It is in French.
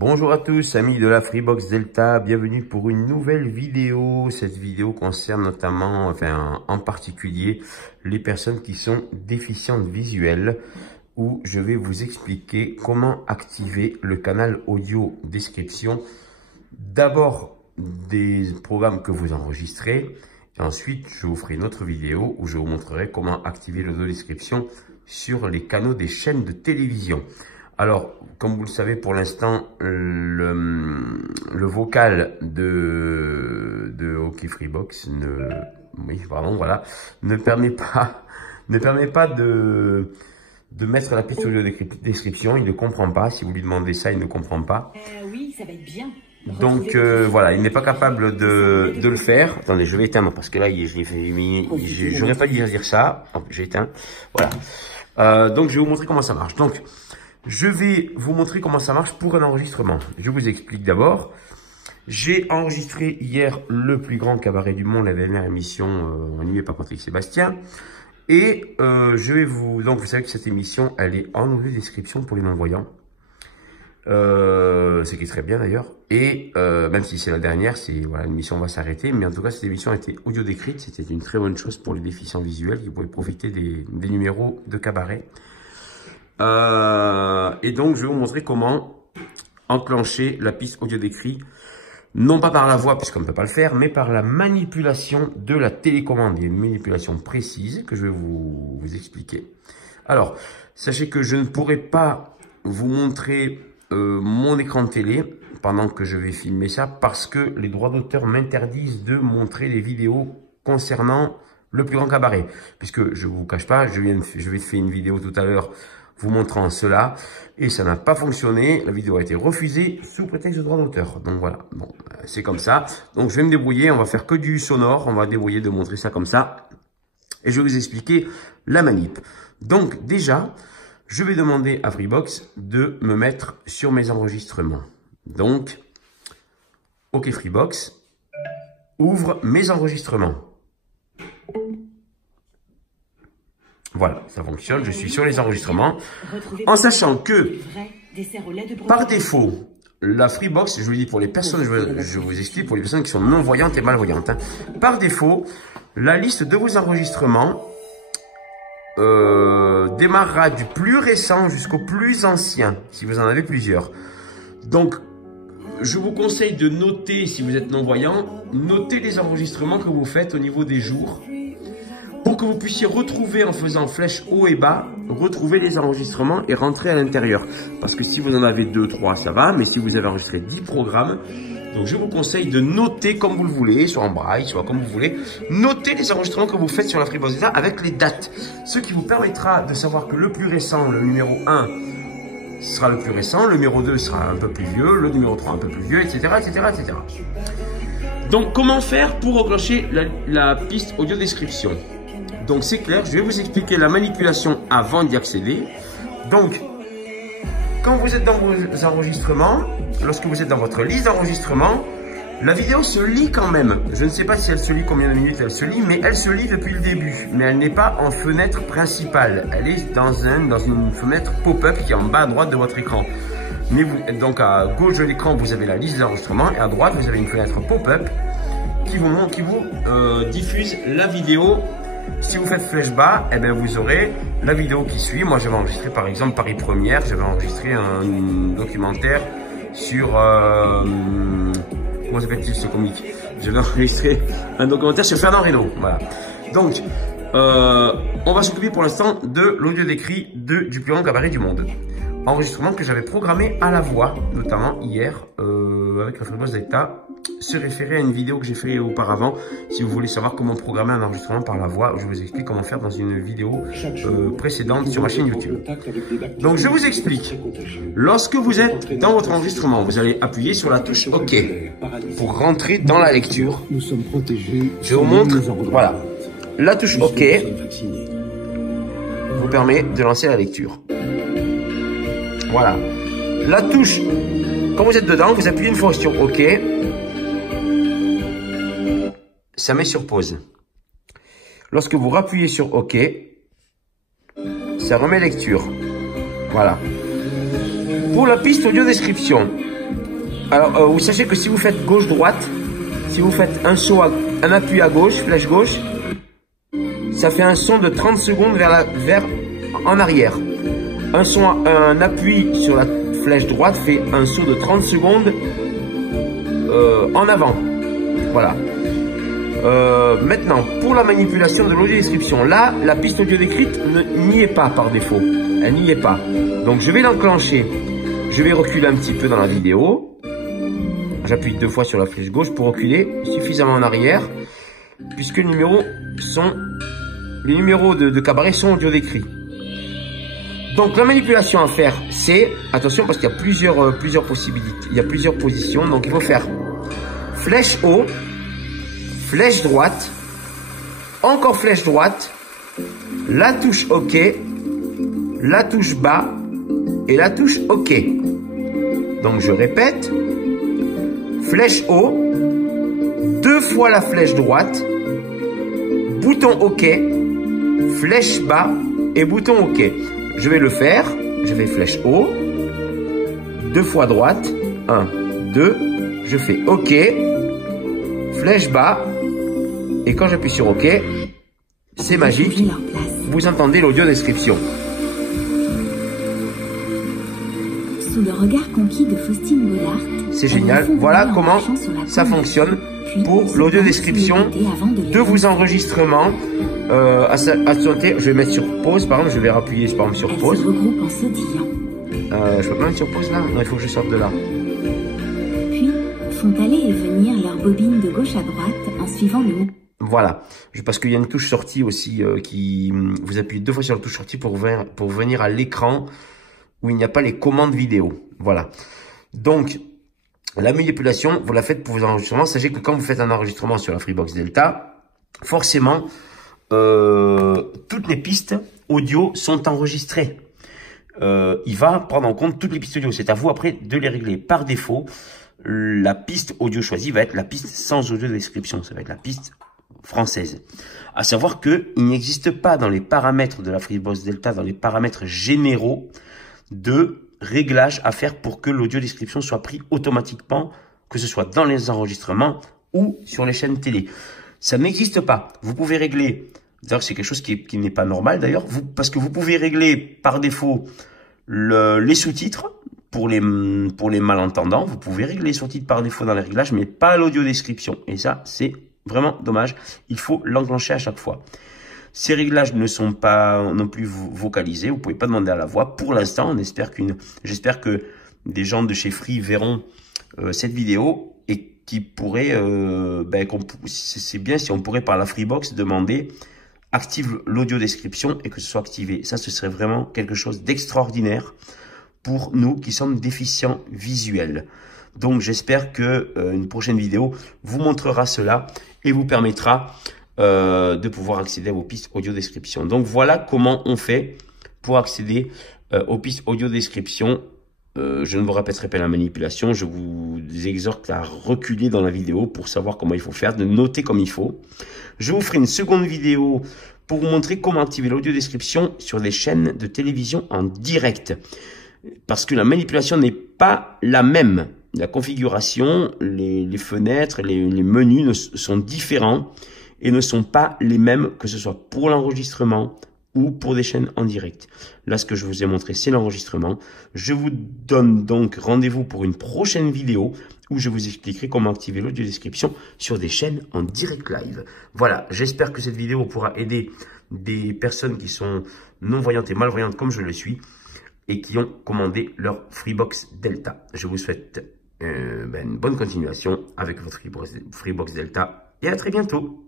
Bonjour à tous, amis de la Freebox Delta, bienvenue pour une nouvelle vidéo. Cette vidéo concerne notamment, en particulier, les personnes qui sont déficientes visuelles, où je vais vous expliquer comment activer le canal audio description. D'abord, des programmes que vous enregistrez, et ensuite, je vous ferai une autre vidéo où je vous montrerai comment activer l'audio description sur les canaux des chaînes de télévision. Alors, comme vous le savez, pour l'instant, le vocal de OK Freebox ne permet pas de mettre la piste audio description. Il ne comprend pas. Si vous lui demandez ça, il ne comprend pas. Oui, ça va être bien. Donc voilà, il n'est pas capable de le faire. Attendez, je vais éteindre parce que là, j'aurais pas dû dire ça. J'ai éteint. Voilà. Donc, je vais vous montrer comment ça marche. Donc, je vais vous montrer comment ça marche pour un enregistrement. Je vous explique d'abord. J'ai enregistré hier le plus grand cabaret du monde, la dernière émission animée par Patrick Sébastien. Et donc vous savez que cette émission, elle est en audio description pour les non-voyants. Ce qui est très bien d'ailleurs. Et même si c'est la dernière, l'émission va s'arrêter. Mais en tout cas, cette émission a été audio décrite. C'était une très bonne chose pour les déficients visuels qui pouvaient profiter des numéros de cabaret. Et donc, je vais vous montrer comment enclencher la piste audio décrit, non pas par la voix, puisqu'on ne peut pas le faire, mais par la manipulation de la télécommande. Il y a une manipulation précise que je vais vous expliquer. Alors, sachez que je ne pourrai pas vous montrer mon écran de télé pendant que je vais filmer ça, parce que les droits d'auteur m'interdisent de montrer des vidéos concernant le plus grand cabaret. Puisque, je ne vous cache pas, je vais faire une vidéo tout à l'heure vous montrant cela, et ça n'a pas fonctionné. La vidéo a été refusée sous prétexte de droit d'auteur. Donc voilà, bon, c'est comme ça. Donc je vais me débrouiller, on va faire que du sonore, on va débrouiller de montrer ça comme ça, et je vais vous expliquer la manip. Donc déjà, je vais demander à Freebox de me mettre sur mes enregistrements. Donc, OK Freebox, ouvre mes enregistrements. Voilà, ça fonctionne, je suis sur les enregistrements, en sachant que, par défaut, la Freebox, je vous le dis pour les personnes, je vous explique, pour les personnes qui sont non-voyantes et malvoyantes, par défaut, la liste de vos enregistrements démarrera du plus récent jusqu'au plus ancien, si vous en avez plusieurs. Donc, je vous conseille de noter, si vous êtes non-voyant, notez les enregistrements que vous faites au niveau des jours, pour que vous puissiez retrouver en faisant flèche haut et bas, retrouver les enregistrements et rentrer à l'intérieur. Parce que si vous en avez 2, 3, ça va, mais si vous avez enregistré 10 programmes, donc je vous conseille de noter comme vous le voulez, soit en braille, soit comme vous voulez, notez les enregistrements que vous faites sur la Freebox Delta avec les dates. Ce qui vous permettra de savoir que le plus récent, le numéro 1, sera le plus récent, le numéro 2 sera un peu plus vieux, le numéro 3 un peu plus vieux, etc. etc., etc. Donc comment faire pour enclencher la piste audio description? Donc c'est clair, je vais vous expliquer la manipulation avant d'y accéder. Donc, quand vous êtes dans vos enregistrements, lorsque vous êtes dans votre liste d'enregistrement, la vidéo se lit quand même. Je ne sais pas si elle se lit, combien de minutes elle se lit, mais elle se lit depuis le début. Mais elle n'est pas en fenêtre principale. Elle est dans une fenêtre pop-up qui est en bas à droite de votre écran. Mais donc à gauche de l'écran, vous avez la liste d'enregistrement et à droite, vous avez une fenêtre pop-up qui vous diffuse la vidéo. Si vous faites flèche bas, eh bien vous aurez la vidéo qui suit. Moi, j'avais enregistré par exemple Paris Première, j'avais enregistré un documentaire sur comment s'appelle-t-il ce comique? J'avais enregistré un documentaire sur Fernand Reynaud. Voilà. Donc, on va s'occuper pour l'instant de l'audio décrit du plus grand cabaret du monde. Enregistrement que j'avais programmé à la voix, notamment hier avec la Freebox Delta. Se référer à une vidéo que j'ai fait auparavant. Si vous voulez savoir comment programmer un enregistrement par la voix, je vous explique comment faire dans une vidéo précédente sur ma chaîne YouTube. Donc je vous explique. Lorsque vous êtes dans votre enregistrement, vous allez appuyer sur la touche OK pour rentrer dans la lecture. Je vous montre. Voilà. La touche OK vous permet de lancer la lecture. Voilà. La touche, quand vous êtes dedans, vous appuyez une fois sur OK. Ça met sur pause. Lorsque vous rappuyez sur OK, ça remet lecture. Voilà. Pour la piste audio description, alors vous sachez que si vous faites gauche-droite, si vous faites un saut, un appui à gauche, flèche gauche, ça fait un son de 30 secondes en arrière. Un appui sur la flèche droite fait un saut de 30 secondes en avant. Voilà. Maintenant, pour la manipulation de l'audio description, là, la piste audio décrite n'y est pas par défaut. Elle n'y est pas. Donc, je vais l'enclencher. Je vais reculer un petit peu dans la vidéo. J'appuie 2 fois sur la flèche gauche pour reculer suffisamment en arrière, puisque les numéros de cabaret sont audio décrits. Donc, la manipulation à faire, c'est, attention parce qu'il y a plusieurs possibilités, il y a plusieurs positions. Donc, il faut faire flèche haut, flèche droite, encore flèche droite, la touche OK, la touche bas et la touche OK. Donc je répète, flèche haut, 2 fois la flèche droite, bouton OK, flèche bas et bouton OK. Je vais le faire, je fais flèche haut, 2 fois droite, 1, 2, je fais OK, flèche bas. Et quand j'appuie sur OK, c'est magique. Vous entendez l'audio description. Sous le regard conquis de Faustine Bollard. C'est génial. Voilà comment ça fonctionne pour l'audio description de vos enregistrements. Je vais mettre sur pause. Par exemple, je vais appuyer par exemple sur pause. Regroupe en sautillant. Je peux pas mettre sur pause là? Non, il faut que je sorte de là. Puis font aller et venir leurs bobines de gauche à droite en suivant le mot. Voilà, parce qu'il y a une touche sortie aussi qui vous appuyez 2 fois sur la touche sortie pour venir à l'écran où il n'y a pas les commandes vidéo. Voilà. Donc la manipulation, vous la faites pour vos enregistrements. Sachez que quand vous faites un enregistrement sur la Freebox Delta, forcément toutes les pistes audio sont enregistrées. Il va prendre en compte toutes les pistes audio. C'est à vous après de les régler. Par défaut, la piste audio choisie va être la piste sans audio description. Ça va être la piste française. À savoir que il n'existe pas dans les paramètres de la Freebox Delta, dans les paramètres généraux, de réglage à faire pour que l'audio description soit pris automatiquement, que ce soit dans les enregistrements ou sur les chaînes télé. Ça n'existe pas. Vous pouvez régler, d'ailleurs c'est quelque chose qui n'est pas normal d'ailleurs, parce que vous pouvez régler par défaut les sous-titres pour les malentendants. Vous pouvez régler les sous-titres par défaut dans les réglages, mais pas l'audio description. Et ça, c'est vraiment dommage. Il faut l'enclencher à chaque fois. Ces réglages ne sont pas non plus vocalisés. Vous pouvez pas demander à la voix. Pour l'instant, j'espère que des gens de chez Free verront cette vidéo et qui pourraient, c'est bien si on pourrait par la Freebox demander active l'audio description et que ce soit activé. Ça, ce serait vraiment quelque chose d'extraordinaire pour nous qui sommes déficients visuels. Donc, j'espère que une prochaine vidéo vous montrera cela et vous permettra de pouvoir accéder à vos pistes audio description. Donc, voilà comment on fait pour accéder aux pistes audio description. Je ne vous répéterai pas la manipulation. Je vous exhorte à reculer dans la vidéo pour savoir comment il faut faire, de noter comme il faut. Je vous ferai une seconde vidéo pour vous montrer comment activer l'audio description sur des chaînes de télévision en direct. Parce que la manipulation n'est pas la même. La configuration, les fenêtres, les menus sont différents et ne sont pas les mêmes, que ce soit pour l'enregistrement ou pour des chaînes en direct. Là, ce que je vous ai montré, c'est l'enregistrement. Je vous donne donc rendez-vous pour une prochaine vidéo où je vous expliquerai comment activer l'audio description sur des chaînes en direct live. Voilà, j'espère que cette vidéo pourra aider des personnes qui sont non-voyantes et malvoyantes comme je le suis et qui ont commandé leur Freebox Delta. Je vous souhaite une bonne continuation avec votre Freebox Delta et à très bientôt.